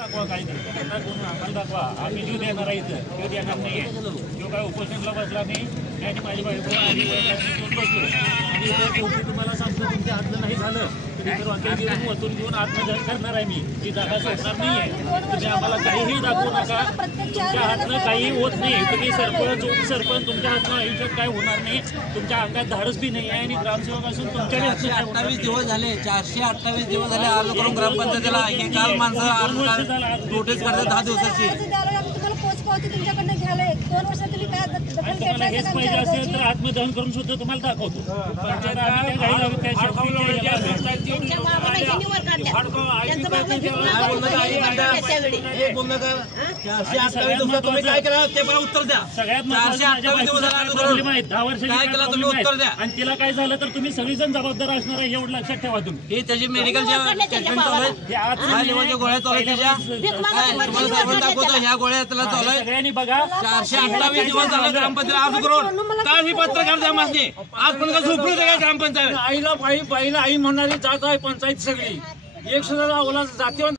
काही आम्हाला दाखवा, आम्ही जीव देणार आहे, इथं जीव देणार नाहीये. जो काय उपोषणला बसला नाही आणि माझी बायको आम्ही बसलो आणि इथं शेवटी तुम्हाला सांगतो, तुमच्या हातनं नाही झालं तरी तर वकील घेऊन वतून घेऊन आत्मदहन करणार आहे. मी ती जागा सोडणार नाहीये. तुम्ही आम्हाला काहीही दाखवू नका. तुमच्या हातनं काही होत नाही. तुम्ही सरपंच उपसरपंच तुमच्या हातनं आयुष्यात काय होणार नाही. तुमच्या अंगात धाडस बी नाही आहे आणि ग्रामसेवक असून तुमच्या 428 दिवस झाले, 428 दिवस झाले अर्ज करून ग्रामपंचायतीला. हे काल माणसं नोटीस करतात 10 दिवसाची. तुम्हाला हेच पाहिजे असेल तर आत्मदहन करून सुद्धा तुम्हाला दाखवतो. काय केलं ते मला उत्तर द्या. सगळ्यात 10 वर्ष काय केलं तुम्ही उत्तर द्या. आणि तिला काय झालं तर तुम्ही सगळीजण जबाबदार असणार आहे, एवढं लक्षात ठेवा. तुम्ही हे त्याची मेडिकलच्या ट्रीटमेंट चालू आहे, गोळ्या चालू आहेत त्याच्या. तुम्हाला दाखवतो ह्या गोळ्या त्याला चालू आहे. सगळ्यांनी बघा, 428 दिवस झाले ग्रामपंचायत अर्ज करून. काल ही पत्रकार द्या माझी आज पण का झोपली होते ग्रामपंचायत. आईला बाईला आई म्हणणारी जात आहे पंचायत सगळी. एक सुद्धा जातीवर